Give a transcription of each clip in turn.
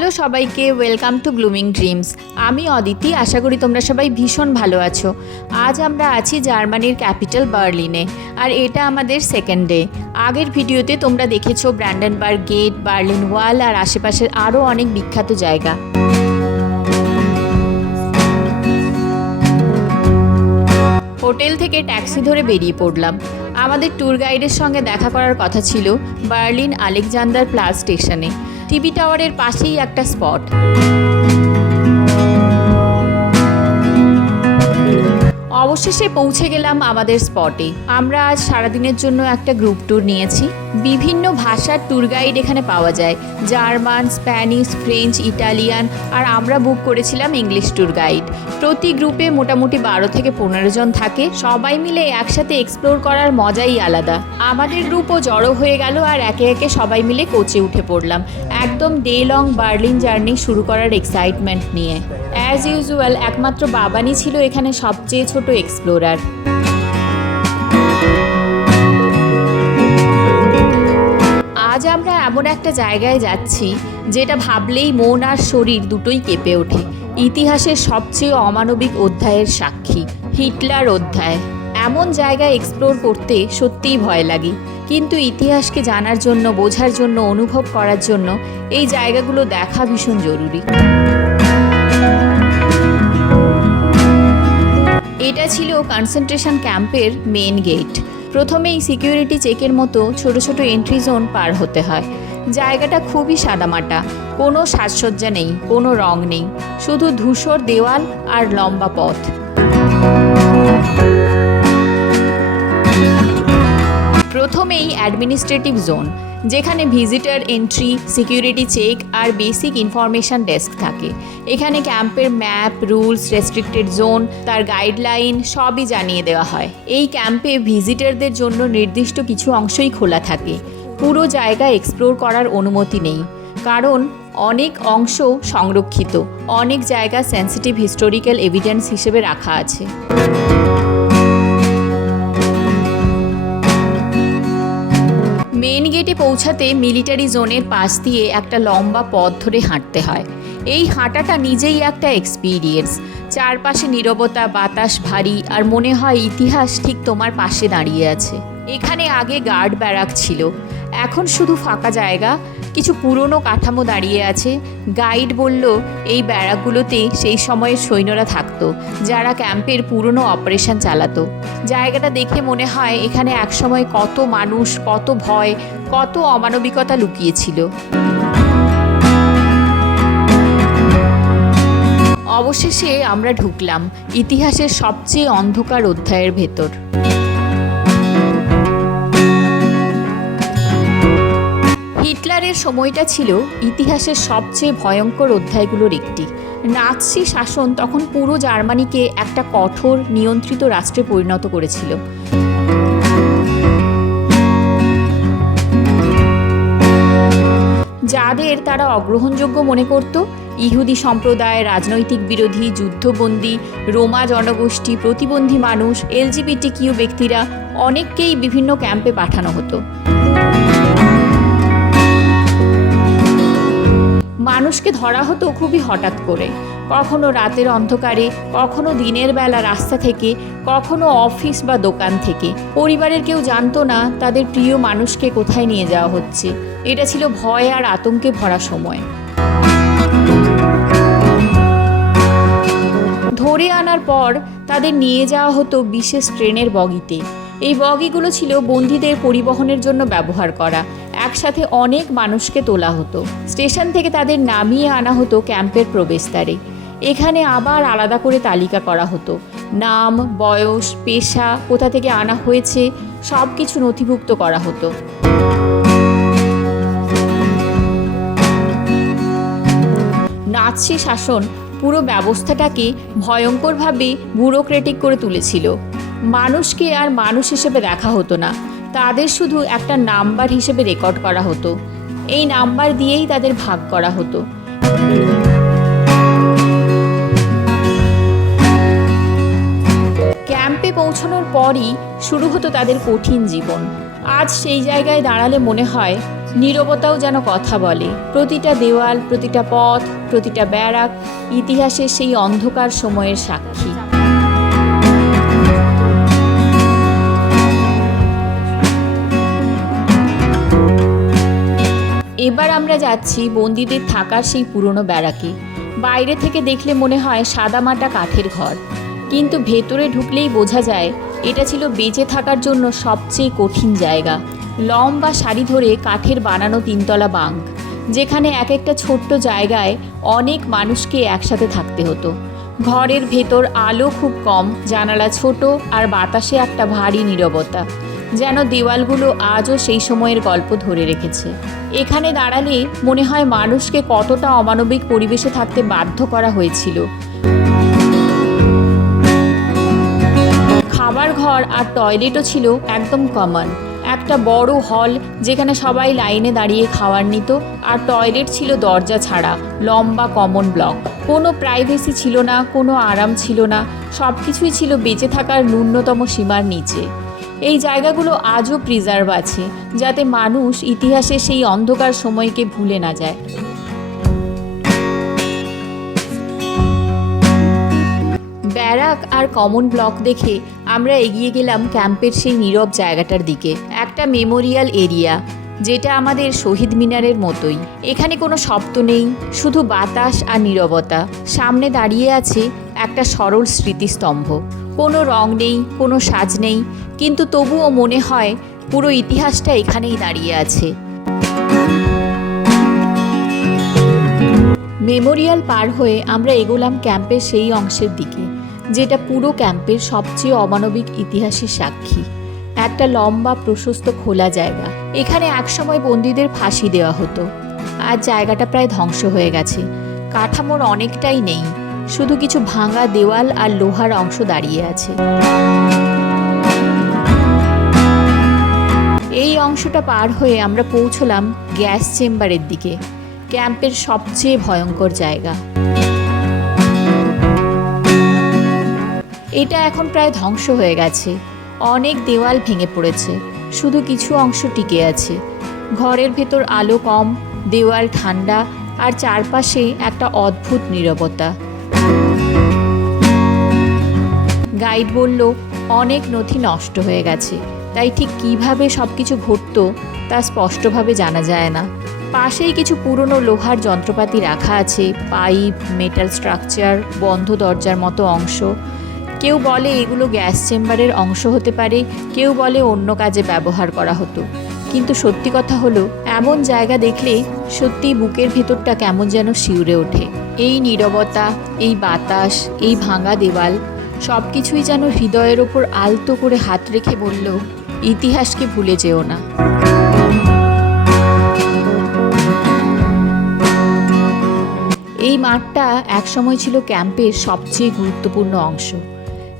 Hello সবাইকে, welcome to গ্লুমিং dreams. আমি অদিতি। আশা করি তোমরা সবাই ভীষণ ভালো আছো। আজ আমরা আছি জার্মানির ক্যাপিটাল বার্লিনে, আর এটা আমাদের সেকেন্ড ডে। আগের ভিডিওতে তোমরা দেখেছো ব্র্যান্ডেনবার্গ গেট, বার্লিন ওয়াল আর আশেপাশের আরও অনেক বিখ্যাত জায়গা। হোটেল থেকে ট্যাক্সি ধরে বেরিয়ে পড়লাম। আমাদের ট্যুর গাইডের সঙ্গে দেখা করার কথা ছিল বার্লিন আলেকজান্ডার প্লাস স্টেশনে। টিভি টাওয়ারের পাশেই একটা স্পট। অবশেষে পৌঁছে গেলাম আমাদের স্পটে। আমরা আজ সারাদিনের জন্য একটা গ্রুপ ট্যুর নিয়েছি। বিভিন্ন ভাষার ট্যুর গাইড এখানে পাওয়া যায়, জার্মান, স্প্যানিশ, ফ্রেঞ্চ, ইটালিয়ান, আর আমরা বুক করেছিলাম ইংলিশ ট্যুর গাইড। প্রতি গ্রুপে মোটামুটি 12 থেকে 15 জন থাকে। সবাই মিলে একসাথে এক্সপ্লোর করার মজাই আলাদা। আমাদের গ্রুপও জড়ো হয়ে গেল আর একে একে সবাই মিলে কোচে উঠে পড়লাম, একদম ডে লং বার্লিন জার্নি শুরু করার এক্সাইটমেন্ট নিয়ে। অ্যাজ ইউজুয়াল একমাত্র বাবানি ছিল এখানে সবচেয়ে ছোট এক্সপ্লোরার। আজ আমরা এমন একটা জায়গায় যাচ্ছি যেটা ভাবলেই মন আর শরীর দুটোই কেঁপে ওঠে। ইতিহাসের সবচেয়ে অমানবিক অধ্যায়ের সাক্ষী, হিটলার অধ্যায়। এমন জায়গায় এক্সপ্লোর করতে সত্যিই ভয় লাগে, কিন্তু ইতিহাসকে জানার জন্য, বোঝার জন্য, অনুভব করার জন্য এই জায়গাগুলো দেখা ভীষণ জরুরি। এটা ছিল কনসেন্ট্রেশন ক্যাম্পের মেন গেট। প্রথমেই সিকিউরিটি চেকের মতো ছোট ছোট এন্ট্রি জোন পার হতে হয়। জায়গাটা খুবই সাদামাটা, কোনো সাজসজ্জা নেই, কোনো রং নেই, শুধু ধূসর দেওয়াল আর লম্বা পথ। প্রথমেই অ্যাডমিনিস্ট্রেটিভ জোন, যেখানে ভিজিটার এন্ট্রি, সিকিউরিটি চেক আর বেসিক ইনফরমেশন ডেস্ক থাকে। এখানে ক্যাম্পের ম্যাপ, রুলস, রেস্ট্রিক্টেড জোন, তার গাইডলাইন সবই জানিয়ে দেওয়া হয়। এই ক্যাম্পে ভিজিটারদের জন্য নির্দিষ্ট কিছু অংশই খোলা থাকে। পুরো জায়গা এক্সপ্লোর করার অনুমতি নেই, কারণ অনেক অংশ সংরক্ষিত, অনেক জায়গা সেন্সিটিভ হিস্টোরিক্যাল এভিডেন্স হিসেবে রাখা আছে। মেন গেটে পৌঁছাতে মিলিটারি জোনের পাশ দিয়ে একটা লম্বা পথ ধরে হাঁটতে হয়। এই হাঁটাটা নিজেই একটা এক্সপিরিয়েন্স। চারপাশে নীরবতা, বাতাস ভারী, আর মনে হয় ইতিহাস ঠিক তোমার পাশে দাঁড়িয়ে আছে। এখানে আগে গার্ড ব্যারাক ছিল, এখন শুধু ফাঁকা জায়গা, কিছু পুরনো কাঠামো দাঁড়িয়ে আছে। গাইড বলল এই ব্যারাকগুলোতে সেই সময়ের সৈন্যরা থাকতো, যারা ক্যাম্পের পুরনো অপারেশন চালাতো। জায়গাটা দেখে মনে হয় এখানে একসময় কত মানুষ, কত ভয়, কত অমানবিকতা লুকিয়েছিল। অবশেষে আমরা ঢুকলাম ইতিহাসের সবচেয়ে অন্ধকার অধ্যায়ের ভেতর। হিটলারের সময়টা ছিল ইতিহাসের সবচেয়ে ভয়ঙ্কর অধ্যায়গুলোর একটি। নাৎসি শাসন তখন পুরো জার্মানিকে একটা কঠোর, নিয়ন্ত্রিত রাষ্ট্রে পরিণত করেছিল। যাদের তারা অগ্রহণযোগ্য মনে করত, ইহুদি সম্প্রদায়, রাজনৈতিক বিরোধী, যুদ্ধবন্দী, রোমা জনগোষ্ঠী, প্রতিবন্ধী মানুষ, LGBTQ ব্যক্তিরা, অনেককেই বিভিন্ন ক্যাম্পে পাঠানো হতো। মানুষকে ধরা হতো খুবই হঠাৎ করে, কখনো রাতের অন্ধকারে, কখনো দিনের বেলা রাস্তা থেকে, কখনো অফিস বা দোকান থেকে। পরিবারের কেউ জানতো না তাদের প্রিয় মানুষকে কোথায় নিয়ে যাওয়া হচ্ছে। এটা ছিল ভয় আর আতঙ্কে ভরা সময়। ধরে আনার পর তাদের নিয়ে যাওয়া হতো বিশেষ ট্রেনের বগিতে। এই বগিগুলো ছিল বন্দীদের পরিবহনের জন্য ব্যবহার করা। একসাথে অনেক মানুষকে তোলা হতো। স্টেশন থেকে তাদের নামিয়ে আনা হতো ক্যাম্পের প্রবেশদ্বারে। এখানে আবার আলাদা করে তালিকা করা হতো, নাম, বয়স, পেশা, কোথা থেকে আনা হয়েছে সব কিছু নথিভুক্ত করা হতো। নাৎসি শাসন পুরো ব্যবস্থাটাকে ভয়ঙ্করভাবে ব্যুরোক্রেটিক করে তুলেছিল। মানুষকে আর মানুষ হিসেবে দেখা হতো না, তাদের শুধু একটা নাম্বার হিসেবে রেকর্ড করা হতো। এই নাম্বার দিয়েই তাদের ভাগ করা হতো। ক্যাম্পে পৌঁছানোর পরই শুরু হতো তাদের কঠিন জীবন। আজ সেই জায়গায় দাঁড়ালে মনে হয় নীরবতাও যেন কথা বলে। প্রতিটা দেওয়াল, প্রতিটা পথ, প্রতিটা ব্যারাক ইতিহাসের সেই অন্ধকার সময়ের সাক্ষী। এবার আমরা যাচ্ছি বন্দীদের থাকার সেই পুরনো ব্যারাকে। বাইরে থেকে দেখলে মনে হয় সাদামাটা কাঠের ঘর, কিন্তু ভেতরে ঢুকলেই বোঝা যায় এটা ছিল বেঁচে থাকার জন্য সবচেয়ে কঠিন জায়গা। লম্বা সারি ধরে কাঠের বানানো 3 তলা বাঙ্ক, যেখানে এক একটা ছোট্ট জায়গায় অনেক মানুষকে একসাথে থাকতে হতো। ঘরের ভেতর আলো খুব কম, জানালা ছোট, আর বাতাসে একটা ভারী নীরবতা, যেন দেওয়ালগুলো আজও সেই সময়ের গল্প ধরে রেখেছে। এখানে দাঁড়ালে মনে হয় মানুষকে কতটা অমানবিক পরিবেশে থাকতে বাধ্য করা হয়েছিল। খাবার ঘর আর টয়লেটও ছিল একদম কমন। একটা বড় হল যেখানে সবাই লাইনে দাঁড়িয়ে খাবার নিত, আর টয়লেট ছিল দরজা ছাড়া, লম্বা কমন ব্লক। কোনো প্রাইভেসি ছিল না, কোনো আরাম ছিল না, সব কিছুই ছিল বেঁচে থাকার ন্যূনতম সীমার নিচে। এই জায়গাগুলো আজও প্রিজার্ভ আছে, যাতে মানুষ ইতিহাসে সেই অন্ধকার সময়কে ভুলে না যায়। ব্যারাক আর কমন ব্লক দেখে আমরা এগিয়ে গেলাম ক্যাম্পের সেই নীরব জায়গাটার দিকে। একটা মেমোরিয়াল এরিয়া, যেটা আমাদের শহীদ মিনারের মতোই। এখানে কোনো শব্দ নেই, শুধু বাতাস আর নীরবতা। সামনে দাঁড়িয়ে আছে একটা সরল স্মৃতিস্তম্ভ। কোনো রং নেই, কোনো সাজ নেই, কিন্তু তবুও মনে হয় পুরো ইতিহাসটা এখানেই দাঁড়িয়ে আছে। মেমোরিয়াল পার হয়ে আমরা এগোলাম ক্যাম্পের সেই অংশের দিকে, যেটা পুরো ক্যাম্পের সবচেয়ে অমানবিক ইতিহাসের সাক্ষী। একটা লম্বা প্রশস্ত খোলা জায়গা। এখানে একসময় বন্দীদের ফাঁসি দেওয়া হতো। আজ জায়গাটা প্রায় ধ্বংস হয়ে গেছে। কাঠামোর অনেকটাই নেই, শুধু কিছু ভাঙা দেওয়াল আর লোহার অংশ দাঁড়িয়ে আছে। এই অংশটা পার হয়ে আমরা পৌঁছলাম গ্যাস চেম্বারের দিকে, ক্যাম্পের সবচেয়ে ভয়ঙ্কর জায়গা। এটা এখন প্রায় ধ্বংস হয়ে গেছে। অনেক দেওয়াল ভেঙে পড়েছে, শুধু কিছু অংশ টিকে আছে। ঘরের ভেতর আলো কম, দেওয়াল ঠান্ডা, আর চারপাশে একটা অদ্ভুত নীরবতা। গাইড বলল অনেক নথি নষ্ট হয়ে গেছে, তাই ঠিক কিভাবে সব কিছু ঘটতো তা স্পষ্টভাবে জানা যায় না। পাশেই কিছু পুরনো লোহার যন্ত্রপাতি রাখা আছে, পাইপ, মেটাল স্ট্রাকচার, বন্ধ দরজার মতো অংশ। কেউ বলে এগুলো গ্যাস চেম্বারের অংশ হতে পারে, কেউ বলে অন্য কাজে ব্যবহার করা হতো। কিন্তু সত্যি কথা হলো, এমন জায়গা দেখলে সত্যিই বুকের ভেতরটা কেমন যেন শিউরে ওঠে। এই নীরবতা, এই বাতাস, এই ভাঙা দেওয়াল, সব কিছুই যেন হৃদয়ের ওপর আলতো করে হাত রেখে বলল, ইতিহাসকে ভুলে যেও না। এই মাঠটা একসময় ছিল ক্যাম্পের সবচেয়ে গুরুত্বপূর্ণ অংশ,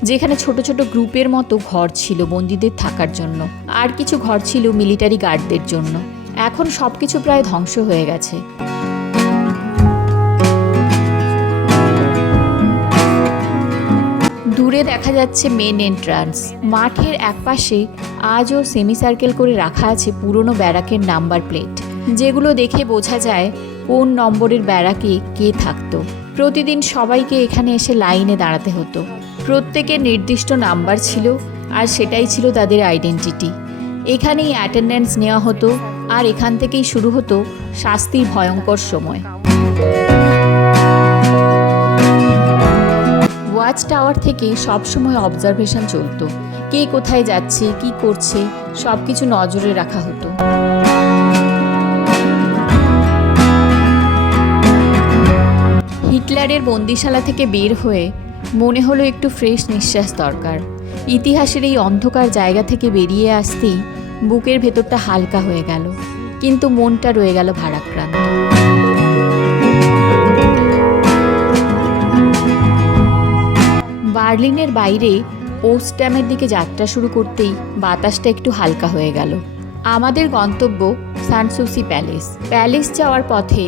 যেখানে ছোট ছোট গ্রুপের মতো ঘর ছিল বন্দীদের থাকার জন্য, আর কিছু ঘর ছিল মিলিটারি গার্ডদের জন্য। এখন সবকিছু প্রায় ধ্বংস হয়ে গেছে। দূরে দেখা যাচ্ছে মেন এন্ট্রান্স। মাঠের একপাশে আজও সেমি সার্কেল করে রাখা আছে পুরনো ব্যারাকের নাম্বার প্লেট, যেগুলো দেখে বোঝা যায় কোন নম্বরের ব্যারাকে কে থাকতো। প্রতিদিন সবাইকে এখানে এসে লাইনে দাঁড়াতে হতো। প্রত্যেকের নির্দিষ্ট নাম্বার ছিল, আর সেটাই ছিল তাদের আইডেন্টিটি। এখানেই অ্যাটেন্ডেন্স নেওয়া হতো, আর এখান থেকেই শুরু হতো শাস্তির ভয়ঙ্কর সময়। ওয়াচ টাওয়ার থেকে সবসময় অবজারভেশন চলতো। কে কোথায় যাচ্ছে, কি করছে, সব কিছু নজরে রাখা হতো। হিটলারের বন্দিশালা থেকে বের হয়ে মনে হলো একটু ফ্রেশ নিঃশ্বাস দরকার। ইতিহাসের এই অন্ধকার জায়গা থেকে বেরিয়ে আসতেই বুকের ভেতরটা হালকা হয়ে গেল, কিন্তু মনটা রয়ে গেল ভারাক্রান্ত। বার্লিনের বাইরে পোস্টড্যামের দিকে যাত্রা শুরু করতেই বাতাসটা একটু হালকা হয়ে গেল। আমাদের গন্তব্য সানসুসি প্যালেস। প্যালেস যাওয়ার পথে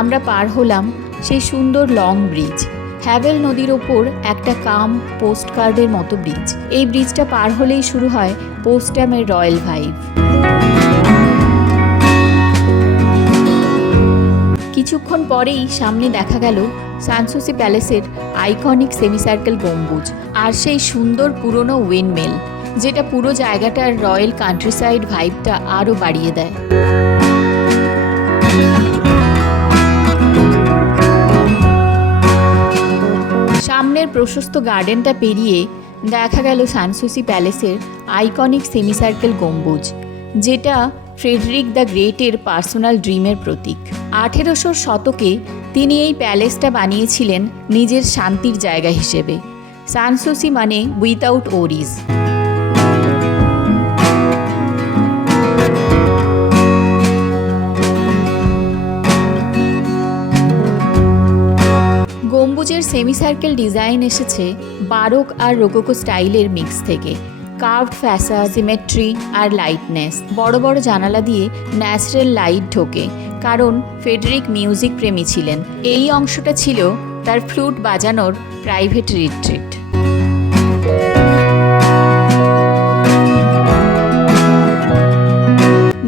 আমরা পার হলাম সেই সুন্দর লং ব্রিজ। হ্যাভেল নদীর ওপর একটা কাম পোস্ট কার্ডের মতো ব্রিজ। এই ব্রিজটা পার হলেই শুরু হয় পোস্টড্যামের রয়্যাল ভাইব। কিছুক্ষণ পরেই সামনে দেখা গেল সানসুসি প্যালেসের আইকনিক সেমিসার্কেল গম্বুজ আর সেই সুন্দর পুরনো উইন্ডমিল, যেটা পুরো জায়গাটার রয়্যাল কান্ট্রিসাইড ভাইবটা আরও বাড়িয়ে দেয়। সামনের প্রশস্ত গার্ডেনটা পেরিয়ে দেখা গেল সানসুসি প্যালেসের আইকনিক সেমিসার্কেল গম্বুজ, যেটা ফ্রেডরিক দ্য গ্রেটের পার্সোনাল ড্রিমের প্রতীক। 1800 শতকে তিনি এই প্যালেসটা বানিয়েছিলেন নিজের শান্তির জায়গা হিসেবে। সানসুসি মানে উইথাউট ওরিজ। গম্বুজের সেমিসার্কেল ডিজাইন এসেছে বারোক আর রোকোকো স্টাইলের মিক্স থেকে। কার্ভড ফ্যাসা, সিমেট্রি আর লাইটনেস। বড় বড় জানালা দিয়ে ন্যাচারাল লাইট ঢোকে, কারণ ফ্রেডরিক মিউজিক প্রেমী ছিলেন। এই অংশটা ছিল তার ফ্লুট বাজানোর প্রাইভেট রিট্রিট।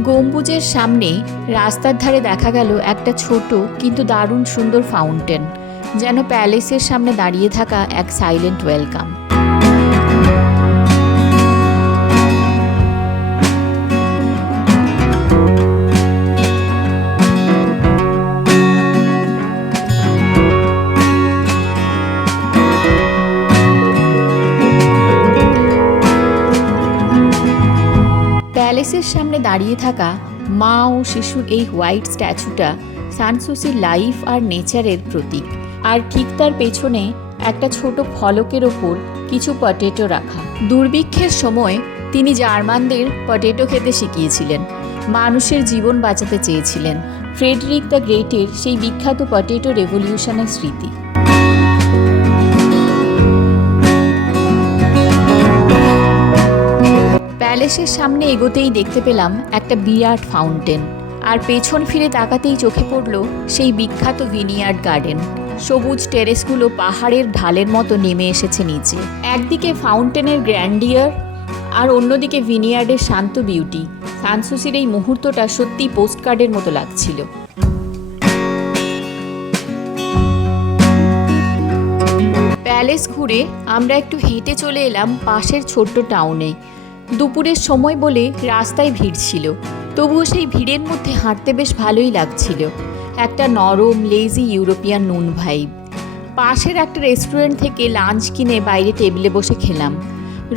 গম্বুজের সামনে রাস্তার ধারে দেখা গেল একটা ছোট কিন্তু দারুণ সুন্দর ফাউন্টেন, যেন প্যালেসের সামনে দাঁড়িয়ে থাকা এক সাইলেন্ট ওয়েলকাম। প্যালেসের সামনে দাঁড়িয়ে থাকা মা ও শিশুর এই হোয়াইট স্ট্যাচুটা সানসুসির লাইফ আর নেচারের প্রতীক। আর ঠিক তার পেছনে একটা ছোট ফলকের ওপর কিছু পটেটো রাখা। দুর্ভিক্ষের সময় তিনি জার্মানদের পটেটো খেতে শিখিয়েছিলেন, মানুষের জীবন বাঁচাতে চেয়েছিলেন। ফ্রেডরিক দ্য গ্রেটের সেই বিখ্যাত পটেটো রেভলিউশনের স্মৃতি। প্যালেসের সামনে এগোতেই দেখতে পেলাম একটা বিরাট ফাউন্টেন, আর পেছন ফিরে তাকাতেই চোখে পড়ল সেই বিখ্যাত ভিনিয়ার্ড গার্ডেন। সবুজ টেরেসগুলো পাহাড়ের ঢালের মতো নেমে এসেছে নিচে। একদিকে ফাউন্টেনের গ্র্যান্ডিয়ার আর অন্যদিকে ভিনিয়ার্ডের শান্ত বিউটি। সানসুসির এই মুহূর্তটা সত্যিই পোস্টকার্ডের মতো লাগছিল। প্যালেস ঘুরে আমরা একটু হেঁটে চলে এলাম পাশের ছোট্ট টাউনে। দুপুরের সময় বলে রাস্তায় ভিড় ছিল, তবুও সেই ভিড়ের মধ্যে হাঁটতে বেশ ভালোই লাগছিল। একটা নরম লেজি ইউরোপিয়ান নুন ভাইব। পাশের একটা রেস্টুরেন্ট থেকে লাঞ্চ কিনে বাইরে টেবিলে বসে খেলাম।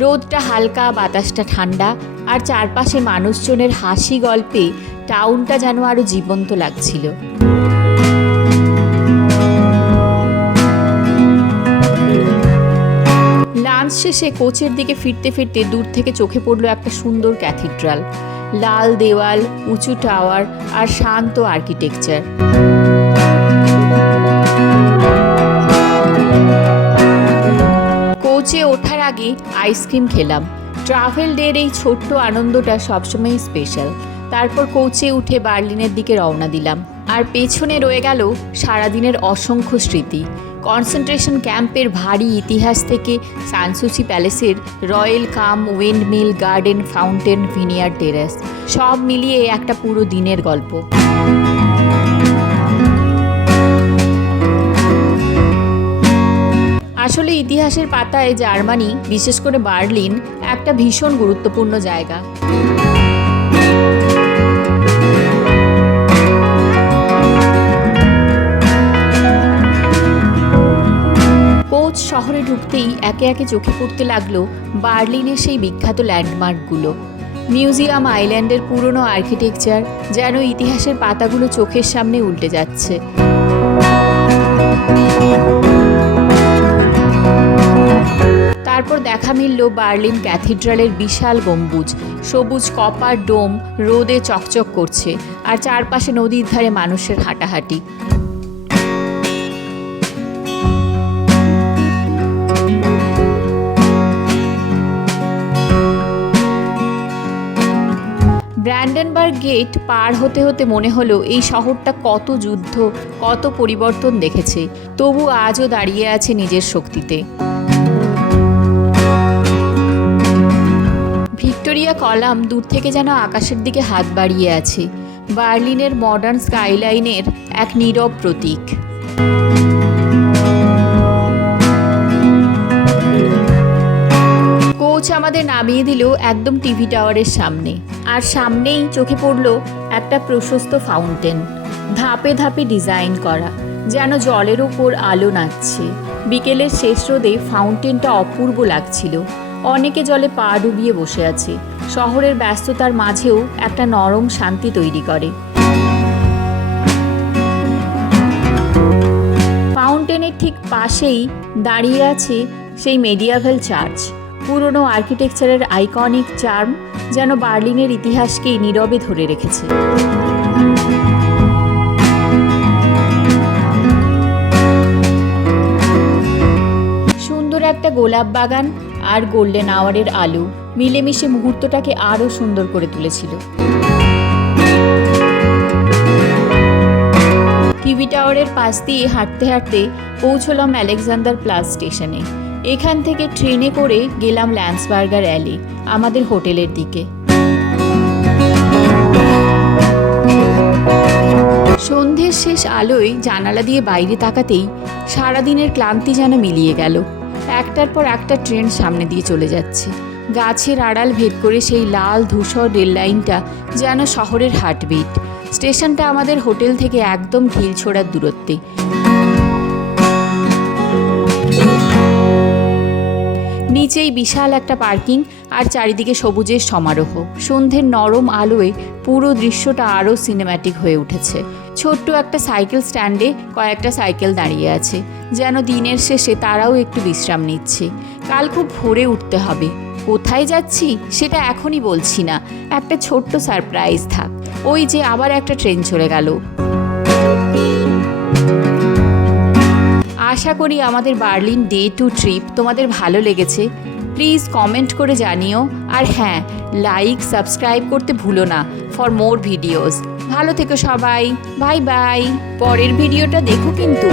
রোদটা হালকা, বাতাসটা ঠান্ডা, আর চারপাশে মানুষজনের হাসি গল্পে টাউনটা যেন আরও জীবন্ত লাগছিল। লাঞ্চ শেষে কোচের দিকে ফিরতে ফিরতে দূর থেকে চোখে পড়ল একটা সুন্দর ক্যাথিড্রাল। লাল দেওয়াল, উঁচু টাওয়ার আর শান্ত আর্কিটেকচার। কোচে ওঠার আগে আইসক্রিম খেলাম। ট্রাভেল ডের এই ছোট্ট আনন্দটা সবসময় স্পেশাল। তারপর কোচে উঠে বার্লিনের দিকে রওনা দিলাম, আর পেছনে রয়ে গেল সারাদিনের অসংখ্য স্মৃতি। কনসেন্ট্রেশন ক্যাম্পের ভারী ইতিহাস থেকে সানসুসি প্যালেসের রয়্যাল কাম, windmill, garden, fountain, vineyard terrace, সব মিলিয়ে একটা পুরো দিনের গল্প। আসলে ইতিহাসের পাতায় জার্মানি, বিশেষ করে বার্লিন, একটা ভীষণ গুরুত্বপূর্ণ জায়গা। কোচ শহরে ঢুকতেই একে একে চোখে পড়তে লাগলো বার্লিনের সেই বিখ্যাত ল্যান্ডমার্কগুলো। মিউজিয়াম আইল্যান্ডের পুরনো আর্কিটেকচার, যেন ইতিহাসের পাতাগুলো চোখের সামনে উল্টে যাচ্ছে। তারপর দেখা মিলল বার্লিন ক্যাথিড্রালের বিশাল গম্বুজ। সবুজ কপার ডোম রোদে চকচক করছে, আর চারপাশে নদীর ধারে মানুষের হাঁটাহাঁটি। ব্র্যান্ডেনবার্গ গেট পার হতে হতে মনে হলো এই শহরটা কত যুদ্ধ, কত পরিবর্তন দেখেছে, তবু আজও দাঁড়িয়ে আছে নিজের শক্তিতে। ভিক্টোরিয়া কলাম দূর থেকে যেন আকাশের দিকে হাত বাড়িয়ে আছে। বার্লিনের মডার্ন স্কাইলাইনের এক নীরব প্রতীক। কোচ আমাদের নামিয়ে দিল একদম টিভি টাওয়ারের সামনে, আর সামনেই চোখে পড়ল একটা প্রশস্ত ফাউন্টেন, ধাপে ধাপে ডিজাইন করা, যেন জলের ওপর আলো নাচছে। বিকেলের শেষ রোদে ফাউন্টেনটা অপূর্ব লাগছিল। অনেকে জলে পা ডুবিয়ে বসে আছে। শহরের ব্যস্ততার মাঝেও একটা নরম শান্তি তৈরি করে। ফাউন্টেনের ঠিক পাশেই দাঁড়িয়ে আছে সেই মেডিয়াভেল চার্চ, পুরনো আর্কিটেকচারের আইকনিক চার্ম যেন বার্লিনের ইতিহাসকেই নীরবে ধরে রেখেছে। সুন্দর একটা গোলাপ বাগান আর গোল্ডেন আওয়ারের আলো মিলেমিশে মুহূর্তটাকে আরও সুন্দর করে তুলেছিল। টিভি টাওয়ারের পাশ দিয়ে হাঁটতে হাঁটতে পৌঁছলাম আলেকজান্ডার প্লাস স্টেশনে। এখান থেকে ট্রেনে করে গেলাম ল্যান্সবার্গার অ্যালি, আমাদের হোটেলের দিকে। সন্ধ্যের শেষ আলোয় জানালা দিয়ে বাইরে তাকাতেই সারাদিনের ক্লান্তি যেন মিলিয়ে গেল। একটার পর একটা ট্রেন সামনে দিয়ে চলে যাচ্ছে। গাছের আড়াল ভেদ করে সেই লাল ধূসর রেল লাইনটা যেন শহরের হার্টবিট। স্টেশনটা আমাদের হোটেল থেকে একদম ঢিল ছোড়ার দূরত্বে। নিচেই বিশাল একটা পার্কিং আর চারিদিকে সবুজের সমারোহ। সন্ধ্যের নরম আলোয় পুরো দৃশ্যটা আরও সিনেম্যাটিক হয়ে উঠেছে। ছোট্ট একটা সাইকেল স্ট্যান্ডে কয়েকটা সাইকেল দাঁড়িয়ে আছে, যেন দিনের শেষে তারাও একটু বিশ্রাম নিচ্ছে। কাল খুব ভোরে উঠতে হবে। কোথায় যাচ্ছি সেটা এখনই বলছি না, একটা ছোট্ট সারপ্রাইজ থাক। ওই যে আবার একটা ট্রেন চলে গেল। আশা করি আমাদের বার্লিন ডে 2 ট্রিপ তোমাদের ভালো লেগেছে। প্লিজ কমেন্ট করে জানিও, আর হ্যাঁ, লাইক সাবস্ক্রাইব করতে ভুলো না ফর মোর ভিডিওস। ভালো থেকো সবাই, বাই বাই। পরের ভিডিওটা দেখো কিন্তু।